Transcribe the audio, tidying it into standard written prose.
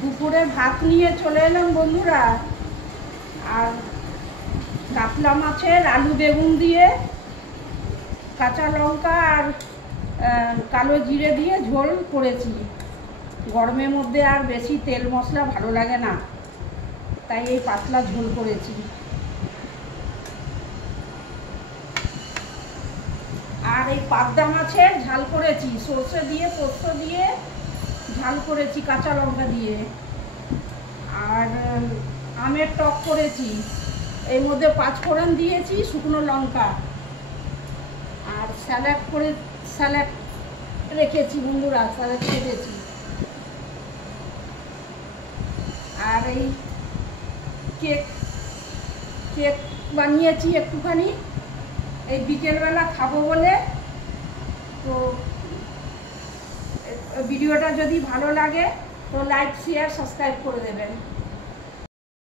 দুপুরে ভাত নিয়ে চলে এলাম বন্ধুরা। আর কাতলা মাছের আলু বেগুন দিয়ে কাঁচা লঙ্কা আর কালো জিরে দিয়ে ঝোল করেছি। গরমের মধ্যে আর বেশি তেল মশলা ভালো লাগে না, তাই এই পাতলা ঝোল করেছি। আর এই পাবদা মাছের ঝাল করেছি, সর্ষে দিয়ে পোস্ত দিয়ে ঝাল করেছি কাঁচা লঙ্কা দিয়ে। আর আমের টক করেছি, এর মধ্যে 5 ফোড়ন দিয়েছি, শুকনো লঙ্কা। আর স্যালাড রেখেছি বন্ধুরা, স্যালাড কেটেছি। আর এই কেক বানিয়েছি একটুখানি, এই বিকেলবেলা খাবো বলে। তো ভিডিওটা যদি ভালো লাগে তো লাইক শেয়ার সাবস্ক্রাইব করে দেবেন।